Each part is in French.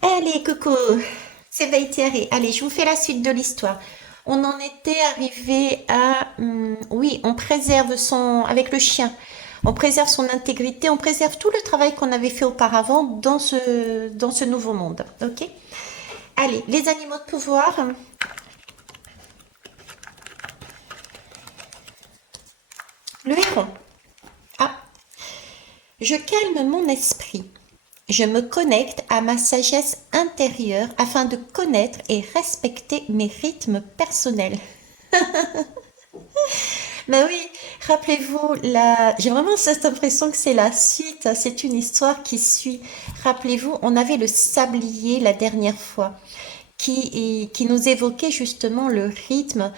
Allez, coucou, c'est Vaitiari. Allez, je vous fais la suite de l'histoire. On en était arrivé à, oui, on préserve son, avec le chien, on préserve son intégrité, on préserve tout le travail qu'on avait fait auparavant dans ce nouveau monde. Ok? Allez, les animaux de pouvoir. Le héron. Ah, je calme mon esprit. Je me connecte à ma sagesse intérieure afin de connaître et respecter mes rythmes personnels. Ben oui, rappelez-vous, j'ai vraiment cette impression que c'est la suite, c'est une histoire qui suit. Rappelez-vous, on avait le sablier la dernière fois qui nous évoquait justement le rythme,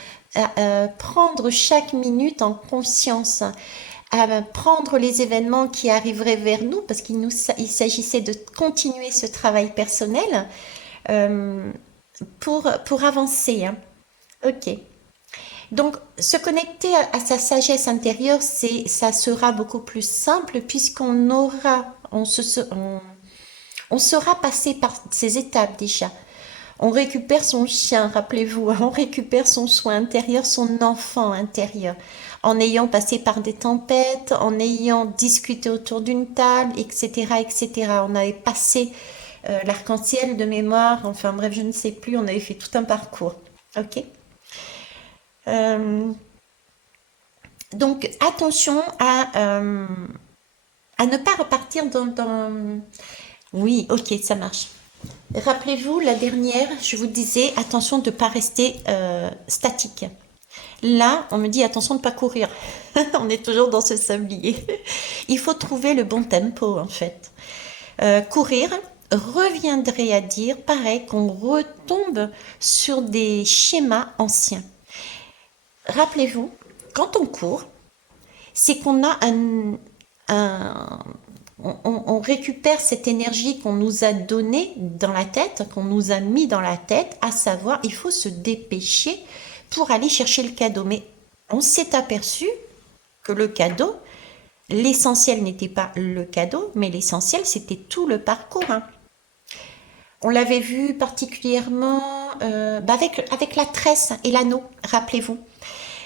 prendre chaque minute en conscience, à prendre les événements qui arriveraient vers nous, parce il s'agissait de continuer ce travail personnel euh, pour avancer, hein. Ok. Donc, se connecter à sa sagesse intérieure, ça sera beaucoup plus simple puisqu'on aura, on sera passé par ces étapes déjà. On récupère son chien, rappelez-vous, on récupère son soin intérieur, son enfant intérieur, en ayant passé par des tempêtes, en ayant discuté autour d'une table, etc., etc. On avait passé l'arc-en-ciel de mémoire, enfin bref, je ne sais plus, on avait fait tout un parcours. Ok. Euh, Donc attention à ne pas repartir dans... Oui, ok, ça marche. Rappelez-vous, la dernière, je vous disais, attention de ne pas rester statique. Là, on me dit attention de ne pas courir. On est toujours dans ce sablier. Il faut trouver le bon tempo, en fait. Courir reviendrait à dire, pareil, qu'on retombe sur des schémas anciens. Rappelez-vous, quand on court, c'est qu'on a un, on récupère cette énergie qu'on nous a donnée dans la tête, qu'on nous a mis dans la tête, à savoir, il faut se dépêcher pour aller chercher le cadeau. Mais on s'est aperçu que le cadeau, l'essentiel n'était pas le cadeau, mais l'essentiel, c'était tout le parcours, hein. On l'avait vu particulièrement avec la tresse et l'anneau, rappelez-vous.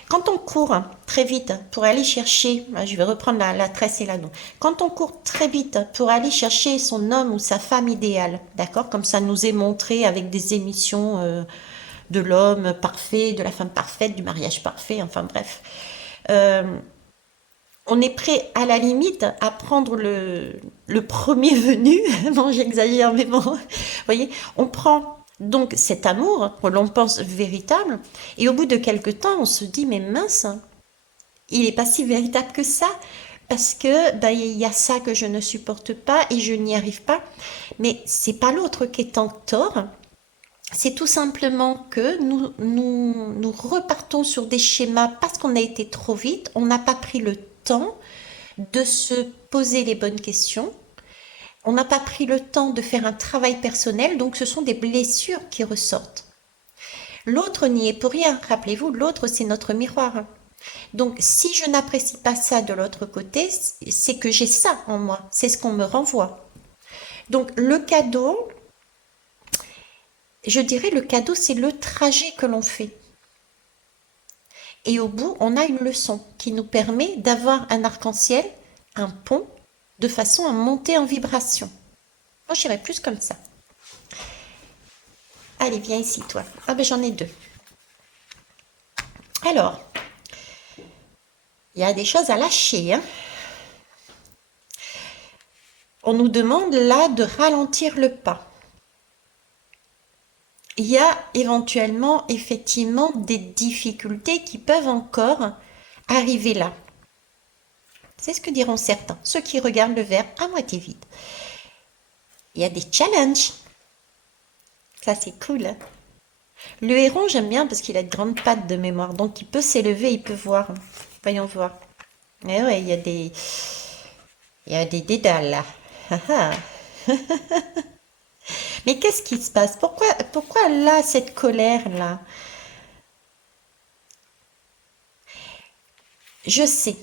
Quand on court très vite pour aller chercher, je vais reprendre la tresse et l'anneau. Quand on court très vite pour aller chercher son homme ou sa femme idéale, d'accord, comme ça nous est montré avec des émissions de l'homme parfait, de la femme parfaite, du mariage parfait, enfin bref, euh, on est prêt à la limite à prendre le premier venu. Bon, j'exagère, mais bon, vous voyez, on prend donc cet amour que l'on pense véritable, et au bout de quelque temps, on se dit, mais mince, il est pas si véritable que ça, parce que ben, il y a ça que je ne supporte pas et je n'y arrive pas. Mais c'est pas l'autre qui est en tort, c'est tout simplement que nous repartons sur des schémas parce qu'on a été trop vite, on n'a pas pris le temps de se poser les bonnes questions, on n'a pas pris le temps de faire un travail personnel, donc ce sont des blessures qui ressortent. L'autre n'y est pour rien, rappelez-vous, l'autre c'est notre miroir. Donc si je n'apprécie pas ça de l'autre côté, c'est que j'ai ça en moi, c'est ce qu'on me renvoie. Donc le cadeau, je dirais le cadeau c'est le trajet que l'on fait. Et au bout, on a une leçon qui nous permet d'avoir un arc-en-ciel, un pont, de façon à monter en vibration. Moi, j'irais plus comme ça. Allez, viens ici, toi. Ah ben, j'en ai deux. Alors, il y a des choses à lâcher, hein. On nous demande là de ralentir le pas. Il y a éventuellement, effectivement, des difficultés qui peuvent encore arriver là. C'est ce que diront certains, ceux qui regardent le verre à moitié vide. Il y a des challenges. Ça, c'est cool, hein. Le héron, j'aime bien parce qu'il a de grandes pattes de mémoire, donc il peut s'élever, il peut voir. Voyons voir. Eh ouais, il y a des dédales là. Ah ah. Mais qu'est-ce qui se passe? Pourquoi là, cette colère là? Je sais,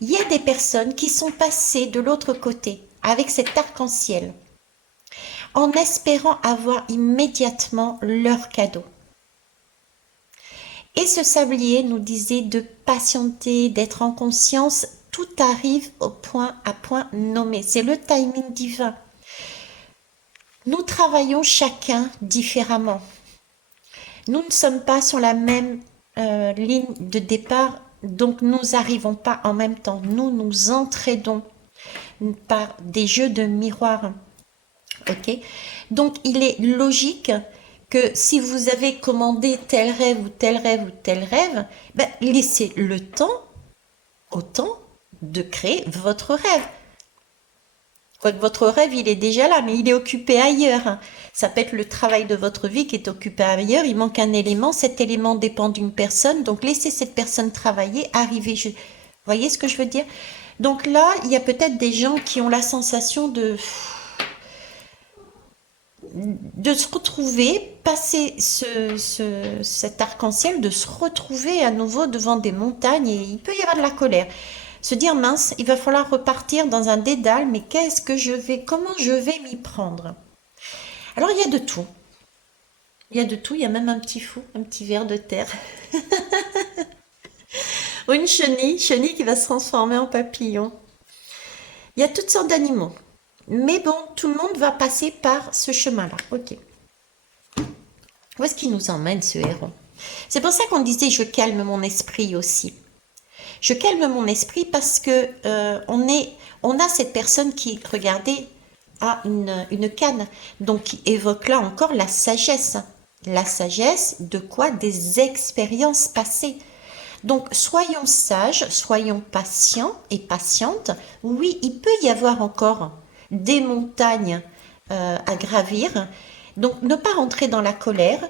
il y a des personnes qui sont passées de l'autre côté avec cet arc-en-ciel. en espérant avoir immédiatement leur cadeau. Et ce sablier nous disait de patienter, d'être en conscience, tout arrive au point à point nommé. C'est le timing divin. Nous travaillons chacun différemment. Nous ne sommes pas sur la même ligne de départ, donc nous n'arrivons pas en même temps. Nous nous entraidons par des jeux de miroir. Ok? Donc il est logique que si vous avez commandé tel rêve ou tel rêve ou tel rêve, ben, laissez le temps au temps de créer votre rêve. Quoique votre rêve, il est déjà là, mais il est occupé ailleurs. Ça peut être le travail de votre vie qui est occupé ailleurs. Il manque un élément. Cet élément dépend d'une personne. Donc, laissez cette personne travailler, arriver. Vous voyez ce que je veux dire? Donc là, il y a peut-être des gens qui ont la sensation de se retrouver, passer cet arc-en-ciel, de se retrouver à nouveau devant des montagnes et il peut y avoir de la colère. Se dire, mince, il va falloir repartir dans un dédale, mais comment je vais m'y prendre? Alors il y a de tout. Il y a de tout, il y a même un petit fou, un petit ver de terre. Ou une chenille qui va se transformer en papillon. Il y a toutes sortes d'animaux. Mais bon, tout le monde va passer par ce chemin-là. Ok. Où est-ce qu'il nous emmène, ce héros? C'est pour ça qu'on disait, je calme mon esprit aussi. Je calme mon esprit parce que on a cette personne qui, regardez, a une canne. Donc, qui évoque là encore la sagesse. La sagesse de quoi? Des expériences passées. Donc, soyons sages, soyons patients et patientes. Oui, il peut y avoir encore des montagnes à gravir. Donc, ne pas rentrer dans la colère.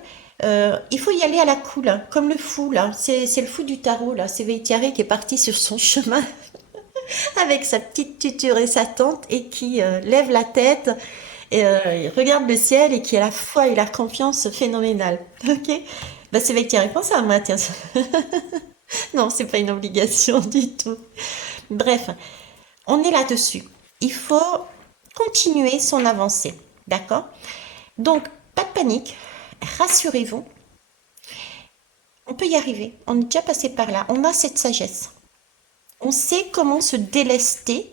Il faut y aller à la cool, hein, comme le fou, là. C'est le fou du tarot, là. C'est Veitiaré qui est parti sur son chemin avec sa petite tuture et sa tante et qui lève la tête et regarde le ciel et qui a la foi et la confiance phénoménale. Ok? Bah, c'est Veitiaré. Pense à moi, tiens. Non, c'est pas une obligation du tout. Bref, on est là-dessus. Il faut continuer son avancée. D'accord? Donc, pas de panique. Rassurez-vous. On peut y arriver. On est déjà passé par là. On a cette sagesse. On sait comment se délester.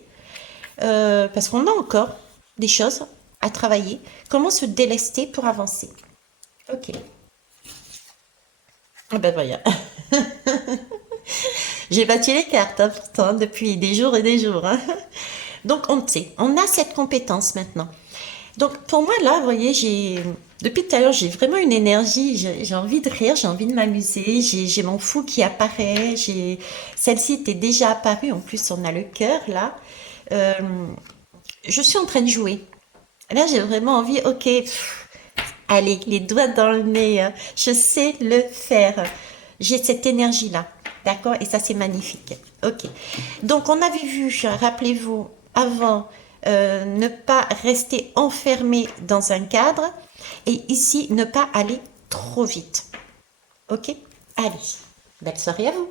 Parce qu'on a encore des choses à travailler. Comment se délester pour avancer. Ok. Ben voilà. J'ai battu les cartes hein, pourtant depuis des jours et des jours. Hein. Donc on sait, on a cette compétence maintenant. Donc pour moi là, vous voyez, depuis tout à l'heure, j'ai vraiment une énergie, j'ai envie de rire, j'ai envie de m'amuser, j'ai mon fou qui apparaît, celle-ci était déjà apparue, en plus on a le cœur là. Euh, je suis en train de jouer. Là j'ai vraiment envie, ok, allez, les doigts dans le nez, hein. Je sais le faire. J'ai cette énergie-là, d'accord? Et ça, c'est magnifique. Ok. Donc, on avait vu, rappelez-vous, avant, ne pas rester enfermé dans un cadre. Et ici, ne pas aller trop vite. Ok? Allez, belle soirée à vous.